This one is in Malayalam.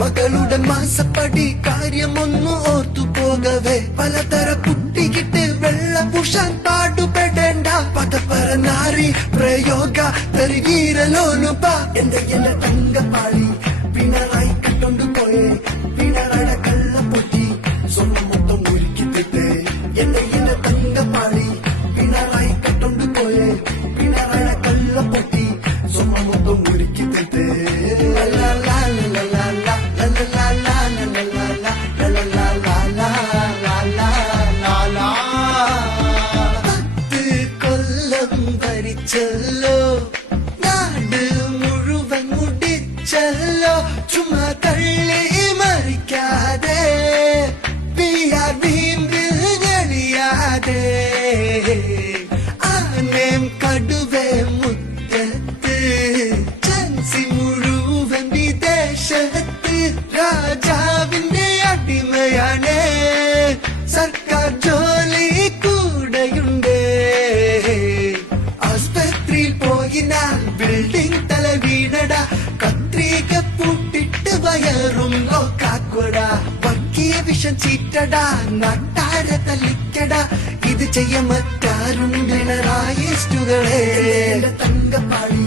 മകളുടെ മാസപ്പടി കാര്യമൊന്നു ഓർത്തു പോകവേ പലതര കുട്ടികിട്ട് വെള്ള പൂശാൻ പാടുപെടേണ്ട പദപ്പര നാരി പ്രയോഗ തരികീരലോനുപ എന്റെ തങ്കപ്പാളി പിണറായി കട്ടോണ്ടു പോയേ പിണറായുടെ കള്ള പൊട്ടി സ്വന്തം മൊത്തം ഒരുക്കിത്തിട്ടേ എന്റെ തങ്കപ്പാളി പിണറായി കട്ടോണ്ടു പോയേ പിണറായുടെ കള്ള പൊട്ടി സ്വന്തം മൊത്തം ഒരുക്കിത്തിട്ടേ ഭരിച്ചല്ലോ നാട് മുഴുവൻ മുടിച്ചല്ലോ ചുമ്മാ തള്ളി മറിക്കാതെ ഞെളിയാതെ ആനേം കടുവേ മുറ്റത്ത് ചൻസി മുഴുവൻ വിദേശത്ത് രാജാവിന്റെ അടിമയാണ് സർക്കാർ ജോലി കൂടെയുണ്ട് ആസ്പത്രിയിൽ പോയിനാൽ ബിൽഡിംഗ് തല വീണട കത്രിക പൂട്ടിട്ട് വയറും നോക്കാക്കൂട വർഗീയ വിഷം ചീറ്റടാ നാട്ടാരെ തല്ലിക്കടാ ഇത് ചെയ്യാൻ മറ്റാരും പിണറായിസ്റ്റുകളെ തങ്കപ്പാടി